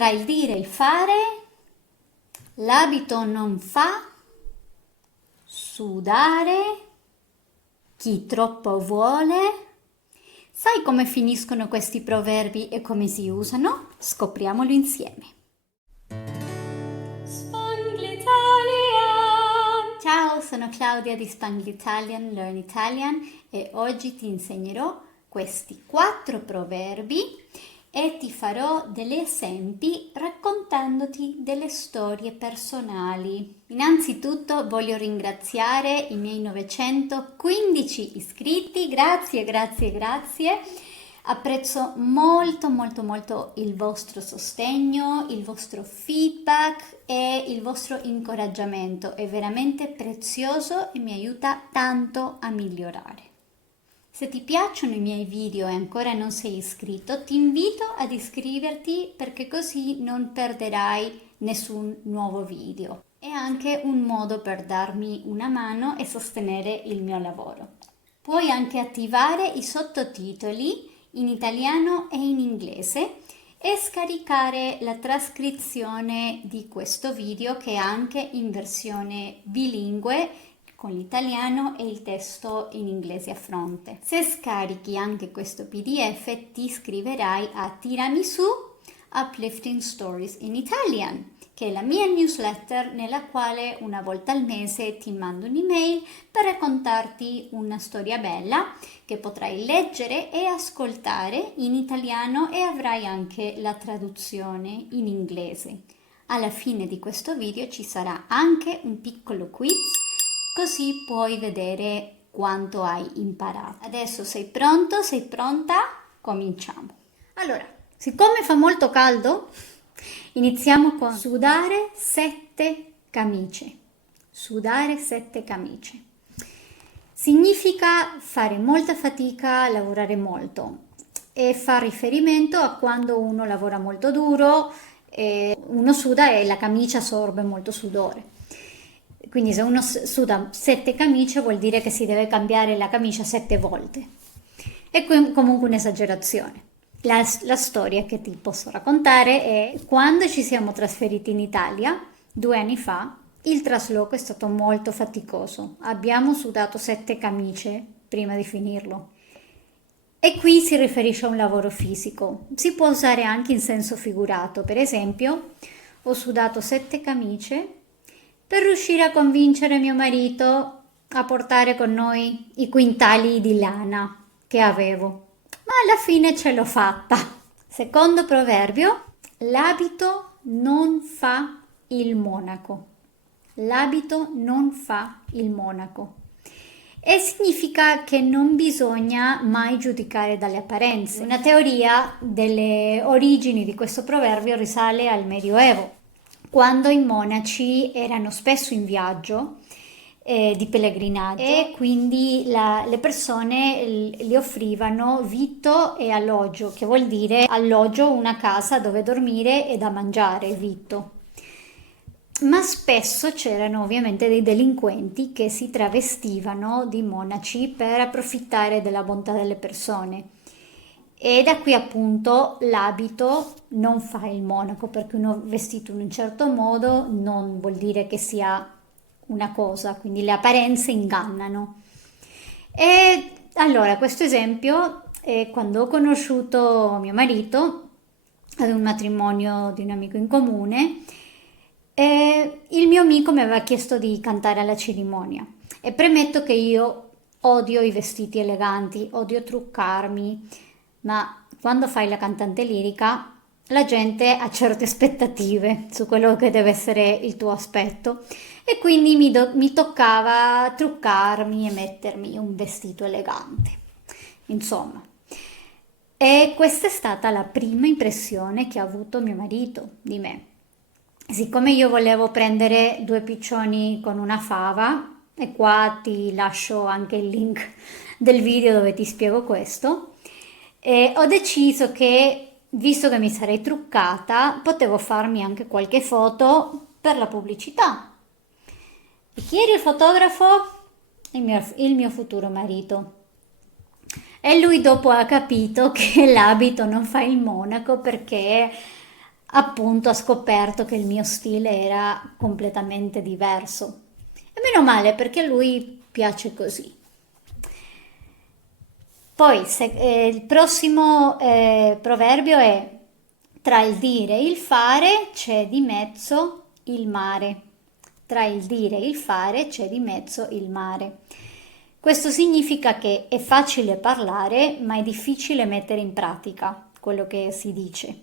Tra il dire e il fare, l'abito non fa sudare chi troppo vuole. Sai come finiscono questi proverbi e come si usano? Scopriamolo insieme. Spanglitalian! Ciao, sono Claudia di Spanglitalian Learn Italian e oggi ti insegnerò questi 4 proverbi e ti farò degli esempi raccontandoti delle storie personali. Innanzitutto voglio ringraziare i miei 915 iscritti, grazie. Apprezzo molto il vostro sostegno, il vostro feedback e il vostro incoraggiamento. È veramente prezioso e mi aiuta tanto a migliorare. Se ti piacciono i miei video e ancora non sei iscritto, ti invito ad iscriverti perché così non perderai nessun nuovo video. È anche un modo per darmi una mano e sostenere il mio lavoro. Puoi anche attivare i sottotitoli in italiano e in inglese e scaricare la trascrizione di questo video che è anche in versione bilingue con l'italiano e il testo in inglese a fronte. Se scarichi anche questo PDF ti iscriverai a Tirami su Uplifting Stories in Italian, che è la mia newsletter nella quale una volta al mese ti mando un'email per raccontarti una storia bella che potrai leggere e ascoltare in italiano e avrai anche la traduzione in inglese. Alla fine di questo video ci sarà anche un piccolo quiz, così puoi vedere quanto hai imparato. Adesso sei pronto? Sei pronta? Cominciamo. Allora, siccome fa molto caldo, iniziamo con sudare 7 camicie. Sudare 7 camicie. Significa fare molta fatica, lavorare molto e fa riferimento a quando uno lavora molto duro, uno suda e la camicia assorbe molto sudore. Quindi se uno suda 7 camicie vuol dire che si deve cambiare la camicia 7 volte. È comunque un'esagerazione. La storia che ti posso raccontare è quando ci siamo trasferiti in Italia 2 anni fa. Il trasloco è stato molto faticoso. Abbiamo sudato 7 camicie prima di finirlo. E qui si riferisce a un lavoro fisico. Si può usare anche in senso figurato. Per esempio, ho sudato 7 camicie per riuscire a convincere mio marito a portare con noi i quintali di lana che avevo. Ma alla fine ce l'ho fatta. Secondo proverbio, l'abito non fa il monaco. L'abito non fa il monaco. E significa che non bisogna mai giudicare dalle apparenze. Una teoria delle origini di questo proverbio risale al Medioevo, quando i monaci erano spesso in viaggio di pellegrinaggio e quindi le persone gli offrivano vitto e alloggio, che vuol dire alloggio, una casa dove dormire e da mangiare, vitto. Ma spesso c'erano ovviamente dei delinquenti che si travestivano di monaci per approfittare della bontà delle persone. E da qui appunto l'abito non fa il monaco, perché uno vestito in un certo modo non vuol dire che sia una cosa, quindi le apparenze ingannano. E allora questo esempio è quando ho conosciuto mio marito ad un matrimonio di un amico in comune. Il mio amico mi aveva chiesto di cantare alla cerimonia e premetto che io odio i vestiti eleganti, odio truccarmi, ma quando fai la cantante lirica la gente ha certe aspettative su quello che deve essere il tuo aspetto e quindi mi toccava truccarmi e mettermi un vestito elegante. Insomma, e questa è stata la prima impressione che ha avuto mio marito di me. Siccome io volevo prendere 2 piccioni con una fava, e qua ti lascio anche il link del video dove ti spiego questo, ho deciso che, visto che mi sarei truccata, potevo farmi anche qualche foto per la pubblicità. E chi era il fotografo? Il mio futuro marito. E lui dopo ha capito che l'abito non fa il monaco perché appunto ha scoperto che il mio stile era completamente diverso. E meno male perché a lui piace così. Poi il prossimo proverbio è: tra il dire e il fare c'è di mezzo il mare. Tra il dire e il fare c'è di mezzo il mare. Questo significa che è facile parlare, ma è difficile mettere in pratica quello che si dice.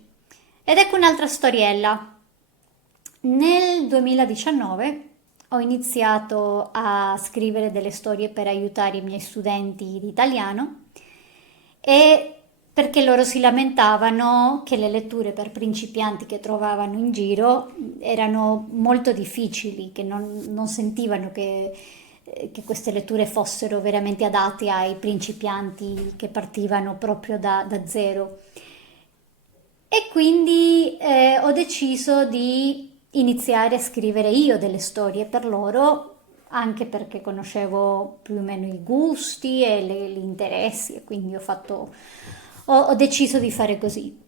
Ed ecco un'altra storiella. Nel 2019 ho iniziato a scrivere delle storie per aiutare i miei studenti di italiano, e perché loro si lamentavano che le letture per principianti che trovavano in giro erano molto difficili, che non sentivano che queste letture fossero veramente adatte ai principianti che partivano proprio da zero. E quindi ho deciso di iniziare a scrivere io delle storie per loro, anche perché conoscevo più o meno i gusti e gli interessi, e quindi ho deciso di fare così.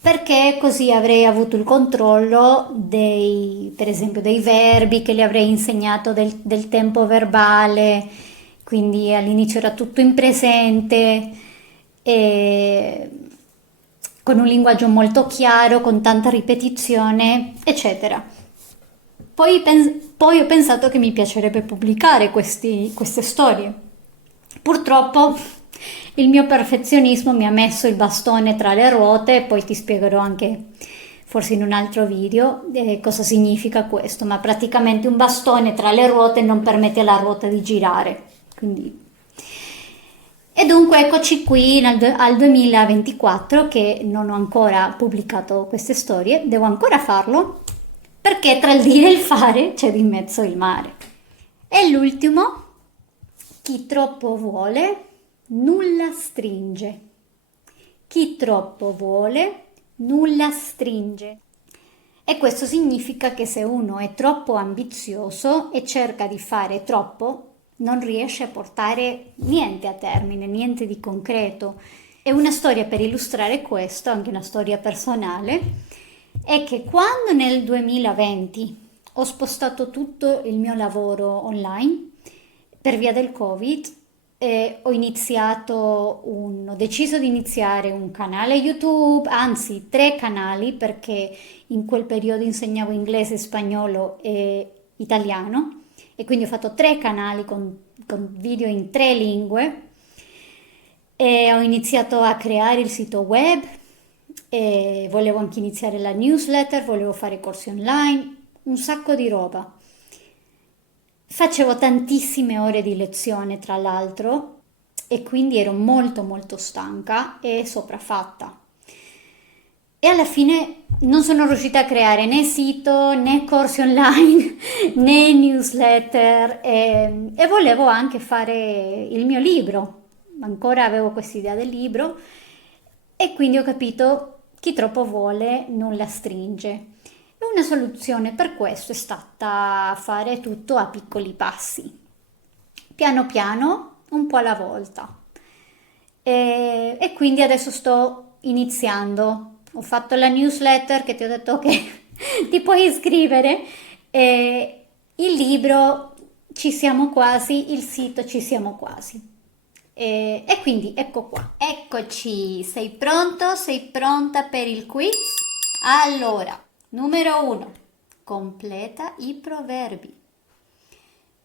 Perché così avrei avuto il controllo per esempio, dei verbi, che li avrei insegnato del tempo verbale, quindi all'inizio era tutto in presente, e con un linguaggio molto chiaro, con tanta ripetizione, eccetera. Poi ho pensato che mi piacerebbe pubblicare queste storie. Purtroppo il mio perfezionismo mi ha messo il bastone tra le ruote, poi ti spiegherò anche, forse in un altro video, cosa significa questo, ma praticamente un bastone tra le ruote non permette alla ruota di girare. Quindi e dunque eccoci qui al 2024 che non ho ancora pubblicato queste storie, devo ancora farlo perché tra il dire e il fare c'è di mezzo il mare. E l'ultimo: chi troppo vuole, nulla stringe. Chi troppo vuole, nulla stringe. E questo significa che se uno è troppo ambizioso e cerca di fare troppo, non riesce a portare niente a termine, niente di concreto. E una storia per illustrare questo, anche una storia personale, è che quando nel 2020 ho spostato tutto il mio lavoro online per via del Covid, ho deciso di iniziare un canale YouTube, anzi tre canali, perché in quel periodo insegnavo inglese, spagnolo e italiano, e quindi ho fatto tre canali con video in tre lingue, e ho iniziato a creare il sito web, e volevo anche iniziare la newsletter, volevo fare corsi online, un sacco di roba. Facevo tantissime ore di lezione, tra l'altro, e quindi ero molto molto stanca e sopraffatta. E alla fine non sono riuscita a creare né sito né corsi online né newsletter, e volevo anche fare il mio libro. Ancora avevo quest'idea del libro, e quindi ho capito: chi troppo vuole non la stringe. E una soluzione per questo è stata fare tutto a piccoli passi, piano piano, un po' alla volta. E quindi adesso sto iniziando. Ho fatto la newsletter che ti ho detto che ti puoi iscrivere, e il libro ci siamo quasi, il sito ci siamo quasi. E quindi ecco qua. Eccoci, sei pronto? Sei pronta per il quiz? Allora, numero 1. Completa i proverbi.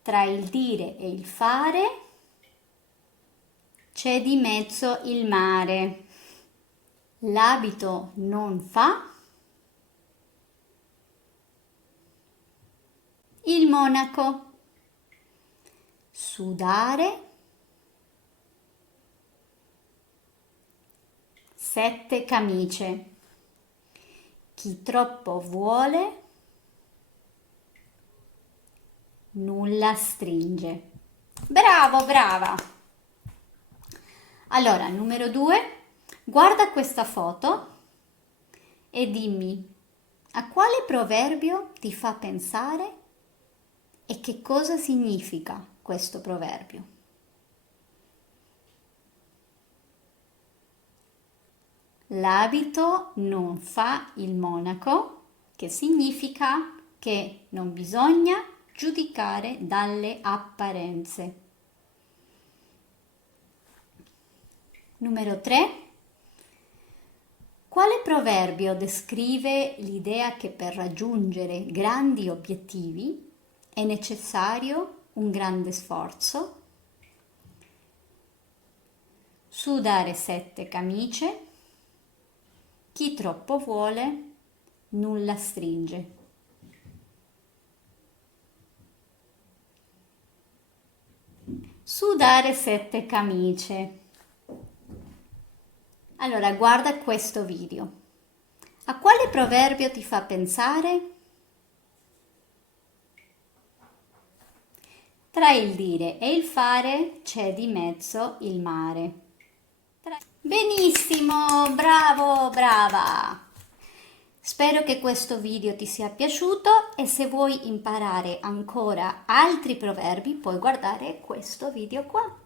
Tra il dire e il fare c'è di mezzo il mare. L'abito non fa il monaco. Sudare 7 camicie. Chi troppo vuole nulla stringe. Bravo, brava. Allora, numero 2, guarda questa foto e dimmi a quale proverbio ti fa pensare e che cosa significa questo proverbio. L'abito non fa il monaco, che significa che non bisogna giudicare dalle apparenze. Numero 3. Quale proverbio descrive l'idea che per raggiungere grandi obiettivi è necessario un grande sforzo? Sudare 7 camicie, chi troppo vuole, nulla stringe. Sudare 7 camicie. Allora, guarda questo video. A quale proverbio ti fa pensare? Tra il dire e il fare c'è di mezzo il mare. Benissimo, bravo, brava! Spero che questo video ti sia piaciuto e se vuoi imparare ancora altri proverbi puoi guardare questo video qua.